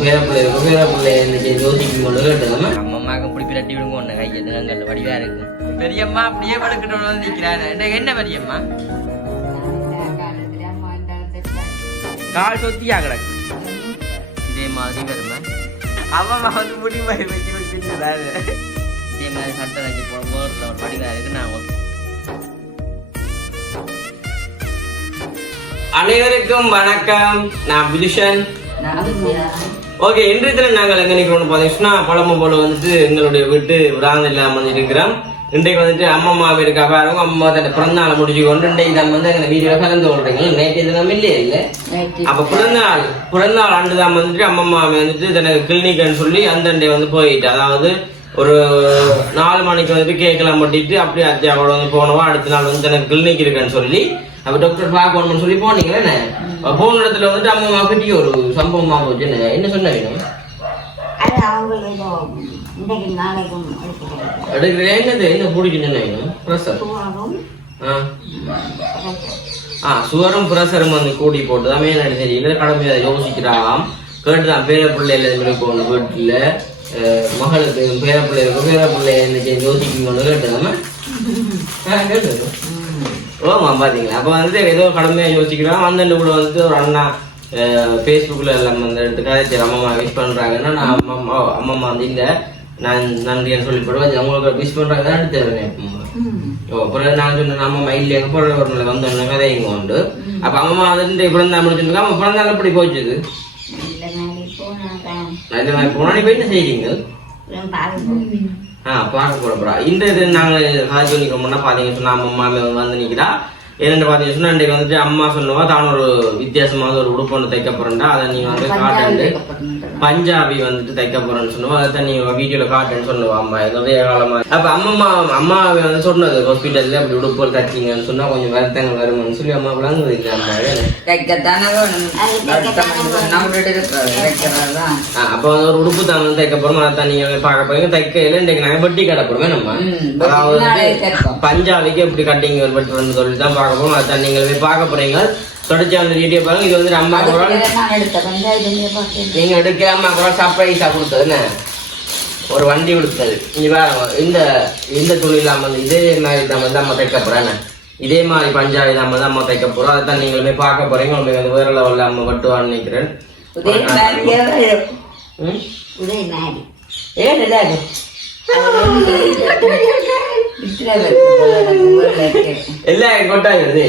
பேர பிள்ளைகளுக்கு பேர பிள்ளை இன்னைக்கு யோசிக்கும் கொண்டு கேட்டதுமா அம்மாவுக்கு இப்படி பிரட்டி விடுங்க ஒன்று கையை தினங்கள் வடிவா இருக்கும் பெரியம்மா அப்படியே படுக்கிட்டு வந்து நிற்கிறாரு என்ன பெரியம்மா? கால் சொத்தியா கிடக்கு. இதே மாதிரி வருமா? அம்மா வந்து முடி மாதிரி வச்சு பின்னுறாரு இதே மாதிரி சட்டை வச்சு போகிற ஒரு வடிவா இருக்கு. நான் அனைவருக்கும் வணக்கம். நான் விதுஷன் ஓகே இன்றைய தினம் நாங்கள் எங்க நிற்கிறோம்னு பார்த்தீங்கன்னா பழம போல வந்துட்டு எங்களுடைய வீட்டு விராந்த இல்லாம வந்து இன்றைக்கு வந்துட்டு அம்மம்மா இருக்கா பாருங்க அம்மா தன் பிறந்த நாளை முடிச்சு கொண்டு இன்றைக்கு நம்ம வந்து எங்க வீடியோ கலந்து கொள்றீங்க. நேற்று தினம் இல்லையே இல்லை அப்ப பிறந்த நாள் பிறந்த நாள் ஆண்டு தான் வந்துட்டு அம்மம்மா வந்துட்டு தனக்கு கிளினிக்னு சொல்லி அந்த அண்டை வந்து போயிட்டு அதாவது ஒரு நாலு மணிக்கு வந்துட்டு கேக்கெல்லாம் பட்டிட்டு அப்படியே அத்தியாவோட வந்து போனவா அடுத்த நாள் வந்து எனக்கு கிளினிக் இருக்குன்னு சொல்லி அப்ப டாக்டர் பார்க்கணும்னு சொல்லி போனீங்களே என்ன? போன இடத்துல வந்துட்டு அம்மா பற்றி ஒரு சம்பவமா போச்சு என்ன? என்ன சொன்ன வேணும்? எடுக்கிற என்னது? என்ன பிடிக்கும் என்ன வேணும்? ப்ரெஷர் ஆ. ஆ சுவரும் பிரசரும் வந்து கூடி போட்டு தான் மேலே தெரியல கடமையை யோசிக்கிறாம் கேட்டுதான் பேர பிள்ளையில ஒன்று வீட்டில் மகளுக்கு பேர பிள்ளைகளுக்கு பேர பிள்ளை இன்னைக்கு யோசிக்கும் ஒன்று கேட்டுதாம கேட்டு ஓமா பாத்தீங்களா? அப்போ வந்து ஏதோ கடமையா யோசிக்கிறான் அந்த கூட வந்து ஒரு அண்ணா ஃபேஸ்புக்கில் எல்லாம் வந்து எடுத்து கதைச்சு அம்மம்மா விஷ் பண்ணுறாங்கன்னா நான் அம்மம்மா அம்மம்மா வந்து இல்லை நான் நன்றின்னு சொல்லி போடுவேன் அவங்களுக்கு விஷ் பண்ணுறாங்க தான் எடுத்து தருவேன் அம்மம்மா ஓ அப்புறம் நான் சொன்னேன் நம்ம மயில எங்க போற ஒரு நாள் வந்தோன்னு கதை இங்க உண்டு. அப்ப அம்மா வந்துட்டு பிறந்தா முடிச்சுட்டு அவன் பிறந்த நாள் எப்படி போச்சுது நல்ல மாதிரி போனா என்ன செய்றீங்க? பாருங்க ஆ பார்க்க போட போறா இந்த இது நாங்க காய்ச்சி சொல்லிக்கிறோம்னா பாத்தீங்க சொன்னா அம்மா வந்து நிக்கிறா என்னென்னு பாத்தீங்க சொன்னா இன்றைக்கு வந்துட்டு அம்மா சொன்னவா தான் ஒரு வித்தியாசமான ஒரு உடுப்பு ஒன்று தைக்க போறேன்டா. அதை நீங்க வந்து காட்டு பஞ்சாபி வந்துட்டு தைக்க போறேன்னு சொன்னவா அதை நீ வீடியோல காட்டுன்னு சொன்னவா அம்மா நிறைய காலமா. அப்ப அம்மம்மா அம்மா வந்து சொன்னது ஹாஸ்பிட்டல்ல அப்படி உடுப்பு தைச்சிங்கன்னு சொன்னா கொஞ்சம் வருத்தங்கள் வருமான்னு சொல்லி அம்மா விளங்குது. இல்லை அம்மா அப்ப வந்து ஒரு உடுப்பு தான் வந்து தைக்க போறோம். அதான் நீங்க போய் பார்க்க போறீங்க. தைக்கையில இன்றைக்கு நாங்க வெட்டி கடை போறோமே நம்ம அதாவது. பஞ்சாபிக்கு எப்படி கட்டிங் வெட்டி வந்து சொல்லி தான் பார்க்க போறோம். அதான் நீங்க போய் பார்க்க போறீங்க. தொடர்ச்சி அந்த வீடியோ பாருங்க. இது வந்து அம்மா குரல் நான் எடுத்த பஞ்சாயத்து பார்த்தேன் நீங்க எடுக்கிற அம்மா குரல் சர்ப்ரைஸா கொடுத்தது என்ன? ஒரு வண்டி கொடுத்தது. இங்க இந்த இந்த துணி இல்லாம வந்து இதே மாதிரி தான் வந்து அம்மா தைக்க போறேன் இதே மாதிரி பஞ்சாபி தான் வந்து அம்மா தைக்க போறோம் அதான் நீங்க போய் பார்க்க போறீங்க. உங்களுக்கு வந்து வேற லெவல்ல அம்மா வெட்டுவான்னு நினைக்கிறேன். ஏன் இல்லை அது? எல்லாம் கொட்டாயிருது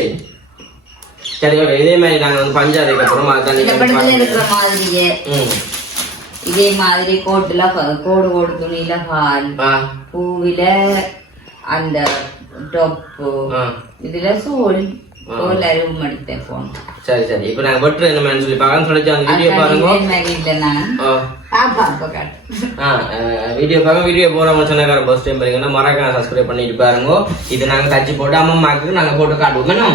சரி ஓகே இதே மாதிரி நாங்க வந்து பஞ்சாபிக்கு அப்புறமா பாருங்க. இருக்கிற மாதிரியே. இதே மாதிரி கோட்டுல கோடு கோடு துணியில ஹால் பூவில அந்த டொப்பு. இதுல சோல் எடுத்தேன் சரி சரி. இப்போ நாங்க வெட்டுற என்னன்னு சொல்லி பார்க்கலாம் சொல்லிச்சு அந்த வீடியோ பாருங்க. இல்லை நான். ஆ. பாப்பா அப்ப காட்டு. ஆ வீடியோ பாருங்க. வீடியோ போறவங்க சொன்னக்கார ஃபர்ஸ்ட் டைம் பாருங்கன்னா மறக்காம சப்ஸ்கிரைப் பண்ணிட்டு பாருங்க. இது நாங்க தச்சு போட்டு அம்மா மாக்கு நாங்க போட்டு காட்டுவோம். என்ன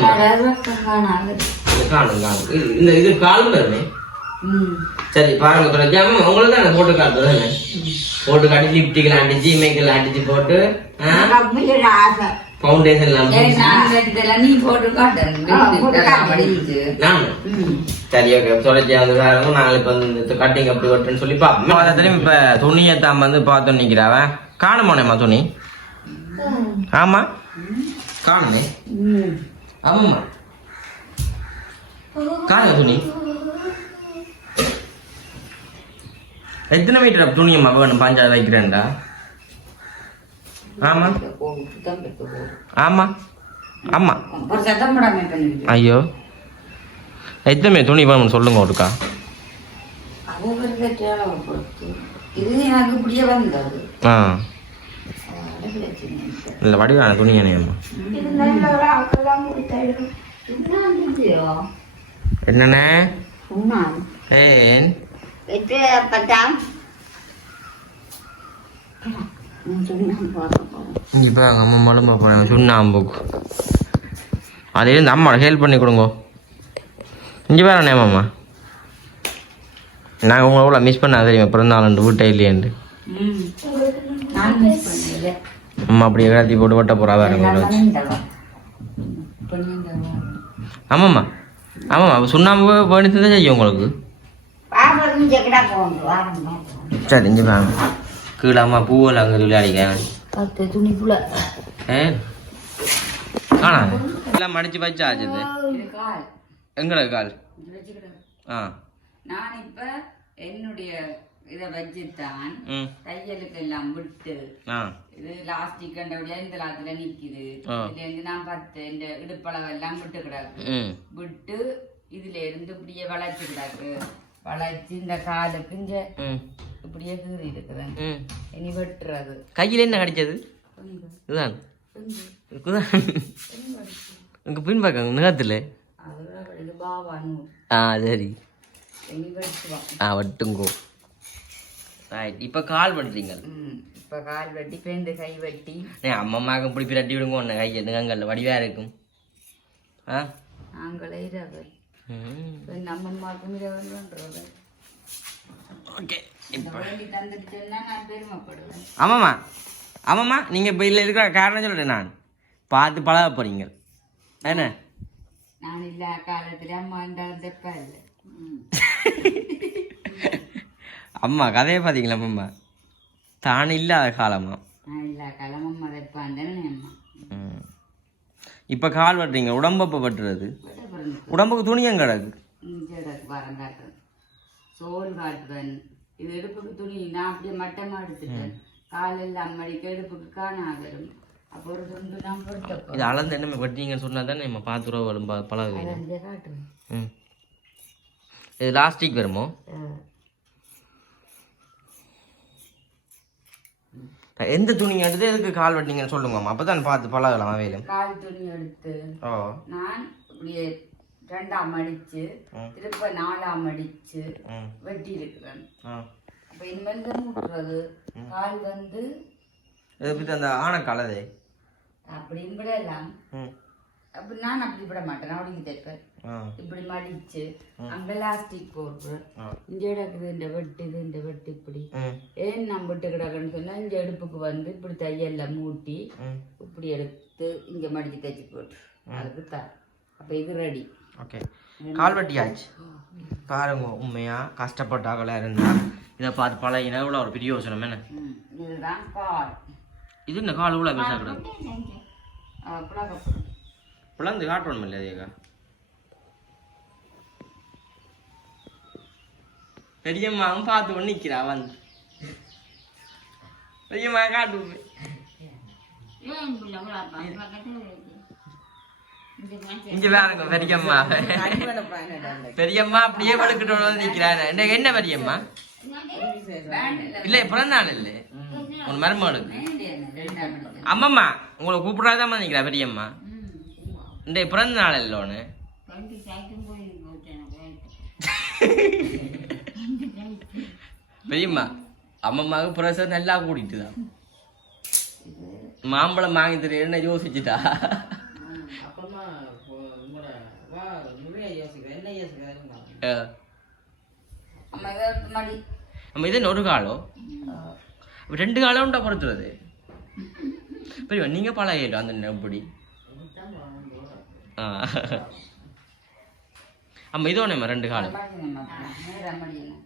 காணும் காணும். இந்த இது கால் வருமே ம். சரி பாருங்க அம்மா உங்களுக்கு தான் போட்டு காட்டுறது போட்டு காட்டி லிப்டிக்கெல்லாம் அடிச்சு மேக்கெல்லாம் அடிச்சு போட்டு ஆசை. ஃபவுண்டேஷன் எல்லாம் நீ போட்டு காட்டு போட்டு காட்டு. படிச்சு நானு? சரி ஓகே சொல்லி அந்த வேற நாங்கள் இப்போ வந்து கட்டிங் அப்படி வெட்டுன்னு சொல்லி பார்ப்போம் இப்போ துணியை தான் வந்து பார்த்து நிற்கிறாவன் காணுமோனேம்மா துணி. ஆமா? காணுமே? ஆமாம்மா காணுங்க துணி? எத்தனை மீட்டர் துணியம்மா வேணும் பஞ்சாயத்து வைக்கிறேன்டா ஆமா ஆமா ஆமா ஒரு சத்தம் போடாம பண்ணிருக்கு ஐயோ எத்தனை துணி வேணும்னு சொல்லுங்க ஆமாம் ஆமாம் ஆமாம் ஐயோ. எத்தமே துணி பண்ண சொல்லுங்க ஒருக்கா. ஆ. இல்லை வடிவான துணி அணியம்மா என்னண்ணே? ஏன்? பத்தாம். இப்போ எங்கள் அம்மா மலும்ப போகிறேன் சுண்ணாம்புக்கு அதே இந்த அம்மா ஹெல்ப் பண்ணி கொடுங்க. இங்கே வேற நேமாம்மா நாங்கள் உங்களை எவ்வளோ மிஸ் பண்ண தெரியுமா? பிறந்தாள் வீட்டை இல்லையேண்டு அம்மா அப்படியே கட்டி போட்டு வெட்ட போகிறா வேற. ஆமாம்மா. ஆமாம்மா சுண்ணாம்பு வேணுத்து தான் செய்யும் உங்களுக்கு. சரி இங்கே வாங்க கீழே அம்மா பூவெல்லாம் அங்கே விளையாடிக்க துணி புல ஏ காணாது எல்லாம் மடிச்சு வச்சா ஆச்சுது எங்கட கால் ஆ நான் இப்ப என்னுடைய இதை வச்சுத்தான் தையலுக்கு எல்லாம் விட்டு இது லாஸ்டிக் கண்டபடியா இந்த லாத்துல நிக்குது. இதுல இருந்து நான் பத்து இந்த இடுப்பளவு எல்லாம் விட்டு கிடக்கு. விட்டு இதுல இருந்து இப்படியே வளைச்சு கிடக்கு. வளைச்சு இந்த காலுக்கு இங்க. இப்படியே கீறி இருக்குது ம் இனி வெட்டுறது. கையில் என்ன கடிச்சது? இதுதான். இதுதான் உங்க நிகத்தில் அதுதான் இது பாவானு ஆ சரி. ஆ வட்டுங்கோ. ரைட் இப்போ கால் பண்ணுறீங்க ம் இப்ப கால் வெட்டி பேந்து கை வெட்டி. ஏன் அம்மம்மாக்கு இப்படி பிரட்டி விடுங்க ஒன்று கை எதுங்கல்ல வடிவாக இருக்கும். ஆ? நாங்களே இரவு. ம். நம்மம்மாக்கும் இரவுன்றது ஓகே ஆமாம்மா. ஆமாம்மா நீங்கள் இப்போ இதில் இருக்கிற காரணம் சொல்கிறேன் நான். பார்த்து பழக போகிறீங்க என்ன? நான் இல்ல காலத்துல அம்மா இல்லை அம்மா கதையை பார்த்தீங்களா அம்மா? தான் இல்லாத காலமா இல்ல இப்போ கால் வெட்டுறீங்க உடம்பு விட பிறந்து உடம்புக்கு துணியும் கிடக்கு. சோல் காட்டுவேன் இது எடுப்புக்கு துணி நான் அப்படியே மட்டமா எடுத்துட்டேன். காலெல்லாம் மடிக்க எடுப்புக்கு காணாதரும் அப்போ ஒரு துண்டு நான் பொறுத்தப்போ இது அளந்து என்ன வெட்டிங்கன்னு சொன்னால் தானே நம்ம பார்த்து ரூபா வரும் பழக ம். இது லாஸ்டிக் வருமோ? எந்த துணி எடுத்து எதுக்கு கால் வெட்டிங்கன்னு சொல்லுங்கம்மா அப்போ தான் பார்த்து பழகலாம் அவையிலும். கால் துணி எடுத்து ஓ. நான் இப்படியே ரெண்டாம் மடிச்சு திருப்ப நாலாம் மடிச்சு ம் வெட்டி இருக்கிறேன் அப்ப இனிமேல் தான் முட்டுறது கால் வந்து அந்த அப்படின்னு விடலாம் ம் அப்படி நான் அப்படி விட மாட்டேன். ஒடுங்கி தைப்பேன். இப்படி மடிச்சு அங்க லாஸ்டிக் போடுறேன். இங்க கிடக்குது இந்த வெட்டு இது இந்த வெட்டு இப்படி. ஏன் நான் விட்டு கிடக்குன்னு சொன்னா இந்த அடுப்புக்கு வந்து இப்படி தையல்ல மூட்டி இப்படி எடுத்து இங்க மடிச்சு தைச்சு போட்டு. அதுக்கு தான் அப்ப இது ரெடி ஓகே கால் வெட்டியாச்சு பாருங்க உண்மையா? கஷ்டப்பட்டாக்களா இருந்தா? இதை பார்த்து பழகினா இவ்வளோ ஒரு பெரிய யோசனை என்ன? இது என்ன கால் பெருசாக கிடக்கு? புழக்கப்படும் பிளந்து காட்டணும் இல்லை அதேக்கா பெரியம்மாவும் பார்த்து ஒன்று நிற்கிறா வந்து. பெரியம்மா காட்டு இங்க பாருங்க பெரியம்மா. பெரியம்மா அப்படியே படுக்கிட்டு நிக்கிறாரு. என்ன என்ன பெரியம்மா? இல்ல பிறந்த நாள் இல்ல. உன் மருமகளுக்கு. அம்மம்மா உங்களை கூப்பிடாதாம நிக்கிறா பெரியம்மா? இந்த பிறந்த நாள் இல்ல ஒன்று பெரியம்மா அம்மம்மாவுக்கு ப்ரெஷர் நல்லா கூட்டிட்டு தான் மாம்பழம் வாங்கி தரேன்னு யோசிச்சுட்டா. அப்பமா உங்களோட வா நிறைய யோசிக்கிறேன் என்ன யோசிக்கிறேன் நம்ம இது ஒரு காலம். ரெண்டு காலம் உண்டா பொறுத்துறது. பெரியவா நீங்க பழகிடும் அந்த எப்படி ஆ. அம்மா இது ஒன்றுமா ரெண்டு காலம்?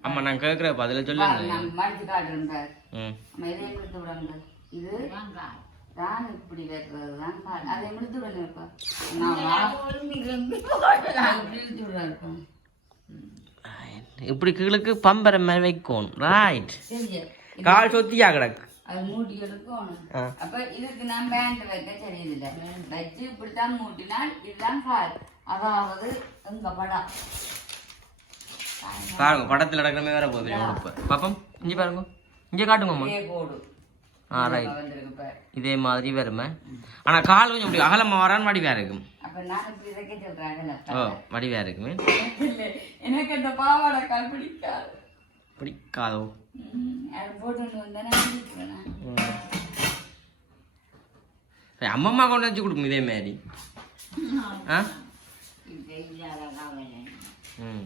அம்மா. நான் கேட்குற பதில சொல்லுங்க. பார். தான் இப்படி வைக்கிறது தான் கால் அதை இழுத்து விடுங்க இப்ப. நான் வா- நான் இப்படி கீழுக்கு பம்பரம் மாதிரி வைக்கணும். ரைட் சரியா? கால் சொத்தியா கிடக்கு? அது மூட்டி எடுக்கணும். ஆ. அப்ப இதுக்கு நான் பேண்ட் வைக்க சரியில்லை. வச்சு இப்படித்தான் மூட்டினால் இதுதான் கால். அதாவது எங்க படம். பாருங்க படத்தில் நடக்கிறமே வேற போகுது உடுப்பு. பாப்பம். இங்கே பாருங்க. இங்கே காட்டுங்கம்மா இதே போடு. ஆ ரைட் இதே மாதிரி வருமே ஆனா கால் கொஞ்சம் இப்படி அகலமா வரான்னு வடிவா இருக்கும் ஓ வடிவா இருக்குமே எனக்கு அந்த பாவாடை கால் பிடிக்காது. பிடிக்காதோ? ம், அது போட்டு வந்தா நான் பிடிக்கிறேன் சரி, அம்மம்மா கொண்டு வச்சு கொடுக்கும் இதே மாதிரி. ஆ? ம்.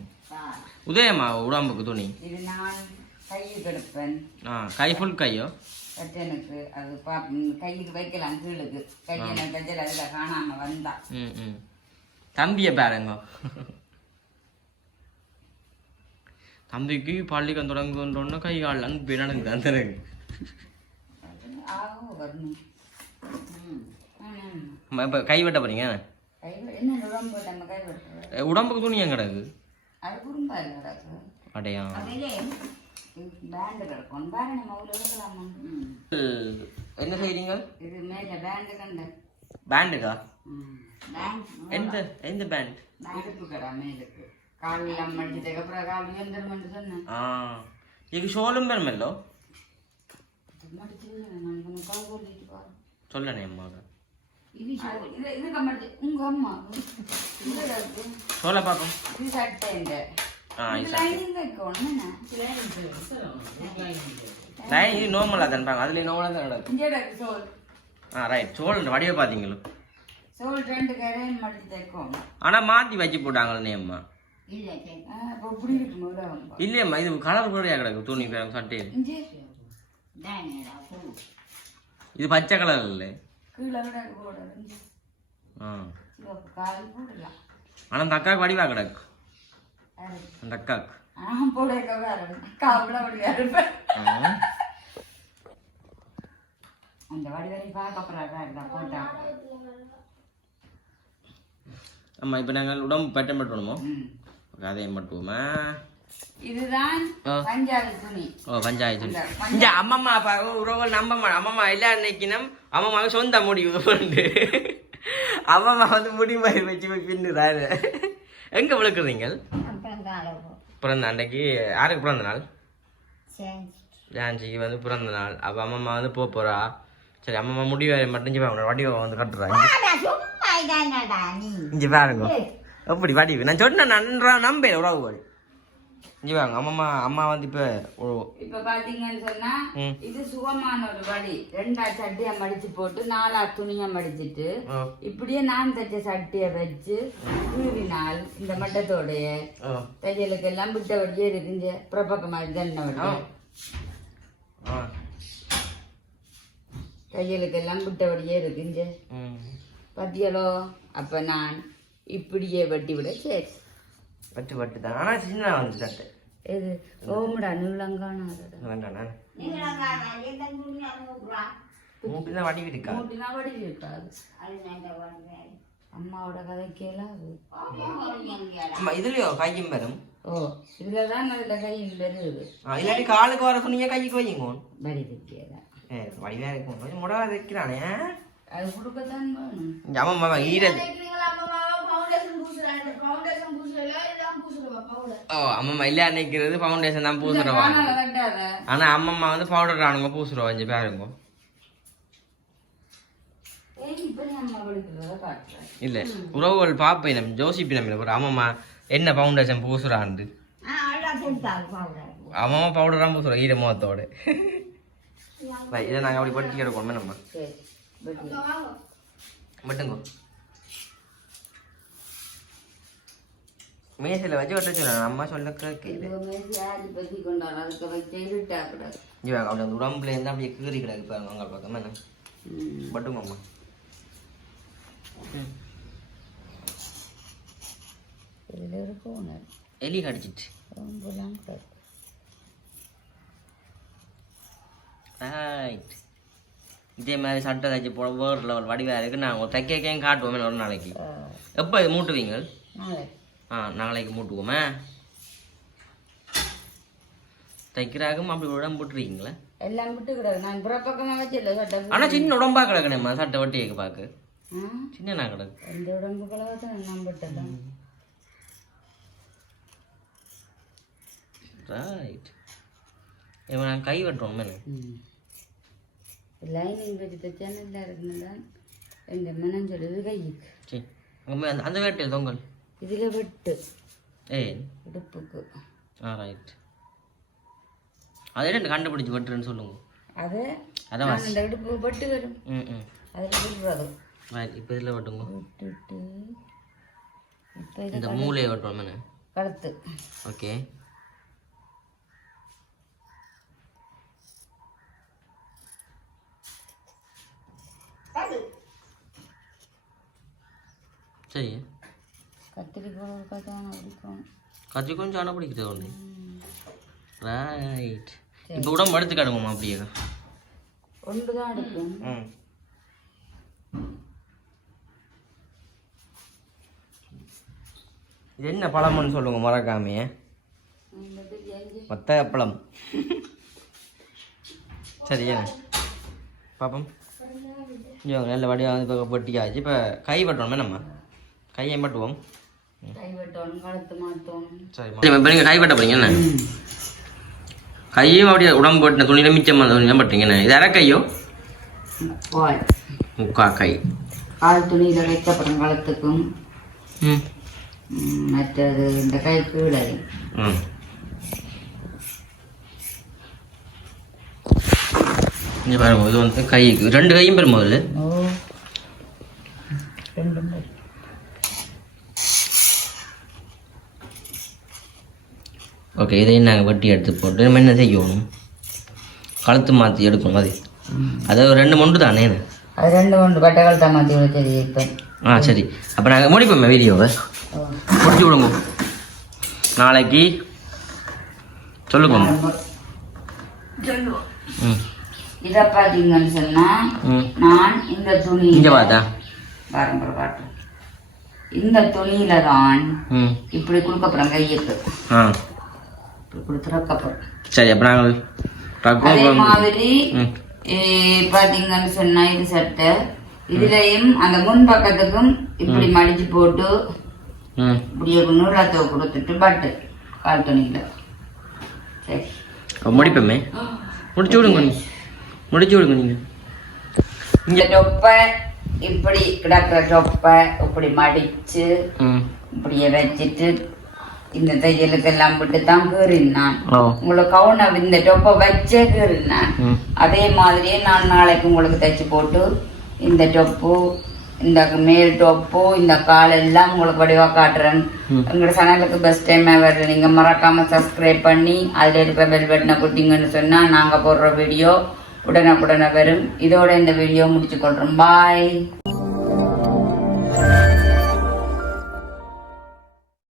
உதயம்மா உடம்புக்கு துணி. ஆ கை ஃபுல் கையோ? கட்டனுக்கு அது பா கைக்கு வைக்கலாம் கீழுக்கு. கையை கஜல் அதில் காணாம வந்தா. தம்பியை பாருங்க. தம்பிக்கு பள்ளிக்கம் தொடங்குன்றோன்னு கை கால் அனுப்பி நடக்குது அந்த எனக்கு ஆகும் வரணும். ம் ஆமாம் அம்மா, இப்ப கை வெட்ட போறீங்க? உடம்புக்கு துணி எங்க கிடக்கு? அடையா. என்ன செய்றீங்க? இது மேலே பேண்டு கண்டு. பேண்டுக்கா? எந்த எந்த பேண்ட்? இடுப்பு கடை மேலுக்கு. காலில் மடிச்சதுக்கு அப்புறம் கால் உயர்ந்துருமென்று சொன்னேன். ஆ. இது ஷோலும் பெருமல்லோ சொல்லணே அம்மா இது இருக்கு. லைன் இது நார்மலாக தான் பாங்க அதுல நார்மலாக தான் சோல் ஆ ரைட் சோழன் வடிவை பார்த்தீங்களோ சோல் ரெண்டு தைக்கும் ஆனால் மாற்றி வச்சு போட்டாங்களே உலகம் இல்லையம்மா இது கலர் கூடயா கிடக்கு துணி சட்டையில் இது பச்சை கலர் இல்லை ஆனால் அந்த அக்காவுக்கு வடிவா கிடக்கு? அந்த ஆ. அந்த வடிவரை பார்க்க போறாங்க அம்மா இப்போ நாங்கள் உடம்பு பெட்டம் பெட்டணுமோ. அதையும் மட்டுமா இதுதான். பஞ்சாபி துணி. ஓ பஞ்சாயத்து இந்த இந்த அம்மம்மா அப்பா உறவுகள் நம்பம்மா அம்மம்மா எல்லா நினைக்கணும் அம்மம்மாவுக்கு சொந்த முடிவு அம்மம்மா வந்து முடி மாதிரி வச்சு போய் பின்னுறாரு எங்க விழுக்குறீங்க பிறந்த அன்னைக்கு யாருக்கு பிறந்த நாள்? ஜான்சிக்கு வந்து பிறந்த நாள். அப்போ அம்மம்மா வந்து போக போறா. சரி அம்மம்மா முடிவை மட்டும் பாருங்க. வடிவை வந்து கட்டுறாங்க இங்கே பாருங்க. எப்படி வடிவு? நான் சொன்னேன் நன்றா நம்பேன் உறவுகள். இங்கே பாருங்க அம்மம்மா அம்மா வந்து இப்போ இப்ப பாத்தீங்கன்னு சொன்னா ம். இது சுகமான ஒரு வழி ரெண்டா சட்டியை மடிச்சு போட்டு நாலா துணியை மடிச்சிட்டு இப்படியே நான் தைச்ச சட்டியை வச்சு கீறினால் இந்த மட்டத்தோடைய தையலுக்கு எல்லாம் விட்டபடியே இருக்குங்க. புறப்பக்கமா தண்ணை வடி ஆ. தையலுக்கு எல்லாம் விட்டபடியே இருக்குங்க. ம். பத்தியலோ? அப்ப நான் இப்படியே வெட்டி விட சரி. பட்டு பட்டு தான். ஆனால் சின்ன வந்து சட்டை இது ஓமுடா நீளங்கானாதடா வேண்டாண்ணா நீங்களா காணா எந்த துணியா நூறுரூவா மூட்டு தான் வடிவு இருக்கா மூட்டினா வடி இருக்காது அது நான் வருவேன் அம்மாவோட கதை கேளாது அம்மா இதுலயோ கையும் வரும் ஓ இதுலதான் அதுல கை வருது இல்லாட்டி காலுக்கு வர சொன்னீங்க கைக்கு வையுங்க. வடி தைக்கிறதா ஏ வடிவா இருக்கும். கொஞ்சம் முடவா வைக்கிறானே. அது கொடுக்கத்தான் வேணும். இங்க அவன் மாமா ஈரல் ஓ அம்மம்மா இல்ல நினைக்கிறது ஃபவுண்டேஷன் தான் பூசுறவா? காணால கட்டாத ஆனா அம்மம்மா வந்து பவுடர் ஆனுங்க பூசுறவா இங்க பாருங்க. இல்ல உறவுகள் பாப்பேன் நம்ம ஜோசிப்பினம் ஒரு அம்மம்மா என்ன ஃபவுண்டேஷன் பூசுறான்னு அம்மம்மா பவுடர் தான் பூசுறோம் ஈர முகத்தோட. இதை நாங்க அப்படி பட்டி எடுக்கணுமே நம்ம மட்டுங்கோ மேசில வச்சு வெட்ட சொன்னாங்க அம்மா சொல்ல கேட்குது இது மேசி ஆடி பத்தி அதுக்கு வச்சு இருட்டா கூடாது இவன் அப்படி அந்த உடம்புல இருந்து அப்படியே கீறி கிடக்கு பாருங்க அங்கே பக்கம் என்ன. பட்டுங்க அம்மா எலி கடிச்சிட்டு ரைட் இதே மாதிரி சட்டை தைச்சு போட வேறு லெவல் வடிவாக இருக்கு நான் ஒரு தைக்க காட்டுவோமே ஒரு நாளைக்கு எப்போ இது மூட்டுவீங்க நாளை ஆ நாளைக்கு மூட்டுவோமே. தைக்கிறாக்கும் அப்படி உடம்பு போட்டுருக்கீங்களா? எல்லாம் விட்டு கூடாது நான் புறப்பக்கமா வச்சில்ல சட்டை ஆனால் சின்ன உடம்பா கிடக்கணுமா சட்டை வட்டி வைக்க பார்க்க. சின்ன நான் கிடக்கு. எந்த உடம்பு கலவத்தை நான் விட்டதான் ரைட் இவன் நான் கை வெட்டுறோம் மேலே லைனிங் வச்சு தைச்சா நல்லா இருக்குன்னு எங்க மனம் சொல்லுது கைக்கு. சரி. அங்கே அந்த அந்த வேட்டையில் தொங்கல். இதுல வெட்டு ஏய் இடுப்புக்கு ஆ ரைட் அதே ரெண்டு கண்டுபிடிச்சி வெட்டுறேன்னு சொல்லுங்க அது அதான் இந்த இடுப்பு வெட்டு வரும் ம் ம் அதில் விடுறது ரைட் இப்போ இதில் வெட்டுங்க விட்டுட்டு இப்போ இந்த மூளையை வெட்டுறோம் மேலே கழுத்து ஓகே சரி கத்திரிக்கோள் பார்த்தா பிடிக்கும் கத்தி கொஞ்சம் அணை பிடிக்கிறது ஒன்று ரைட் இப்போ உடம்பு எடுத்து காடுவோமா அப்படியே? ஒன்று தான் எடுக்கும் இது என்ன பழம்னு சொல்லுங்க மறக்காமையே. மொத்த அப்பளம் சரி ஏன் பாப்போம். நல்ல வந்து இப்போ பொட்டியாச்சு. இப்போ கை வெட்டணுமே நம்ம? கையை மட்டுவோம் கை வெட்ட போறீங்க என்ன? கையும் அப்படியே உடம்பு போட்டின துணியில் மிச்சம் துணியில் பட்டுறீங்க என்ன? இது அரை கையோ முக்கா கை. கால் துணியில் வைக்கப்புறம் கழுத்துக்கும். ம். ம், மற்றது இந்த கை கீழே இங்கே பாருங்க இது வந்து கைக்கு ரெண்டு கையும் பெரும் முதல்ல ஓ ரெண்டு பேர் ஓகே இதையும் நாங்கள் வெட்டி எடுத்து போட்டு நம்ம என்ன செய்யணும்? கழுத்து மாற்றி எடுக்கணும் அது. அது ஒரு ரெண்டு மொண்டு தானே அது ரெண்டு மூணு பட்டைகள் தான் மாற்றி இப்போ. ஆ சரி. அப்போ நாங்கள் முடிப்போமே வீடியோவை? முடிச்சு விடுங்க. நாளைக்கு சொல்லுங்க ம். இதை பார்த்தீங்கன்னு சொன்னா ம். நான் இந்த துணி இங்கே பார்த்தா? பாருங்க காட்டு இந்த துணியில தான் இப்படி கையுக்கு ஆ இப்படி கொடுத்துறக்கப்புறம் சரி அப்போ நாங்கள் அதே மாதிரி ம். ஏ, பாத்தீங்கன்னு சொன்னா இது சட்டை. இதுலயும் அந்த முன் பக்கத்துக்கும் இப்படி மடிச்சு போட்டு இப்படியே நூலாத்தவை கொடுத்துட்டு பட்டு கால் துணியில. சரி. முடிப்போமே. முடிச்சு விடுங்க முடிச்சு விடுங்க நீங்கள் இந்த டொப்பை இப்படி கிடக்குற டொப்பை இப்படி மடிச்சு இப்படியே வச்சுட்டு இந்த தையலுக்கெல்லாம் விட்டு தான் கீறினான் உங்களுக்கு கவுனை இந்த டொப்பை வச்சே கீறினான் அதே மாதிரியே நான் நாளைக்கு உங்களுக்கு தைச்சு போட்டு இந்த டொப்பு இந்த மேல் டொப்பு இந்த கால் எல்லாம் உங்களுக்கு வடிவாக காட்டுறேன். எங்களோட சேனலுக்கு பெஸ்ட் டைம் வரல நீங்கள் மறக்காம சப்ஸ்கிரைப் பண்ணி அதில் இருக்கிற பெல் பட்டனை குட்டிங்கன்னு சொன்னால் நாங்கள் போடுற வீடியோ உடனுக்குடனே வரும் இதோட இந்த வீடியோ முடிச்சு கொள்கிறோம் பாய்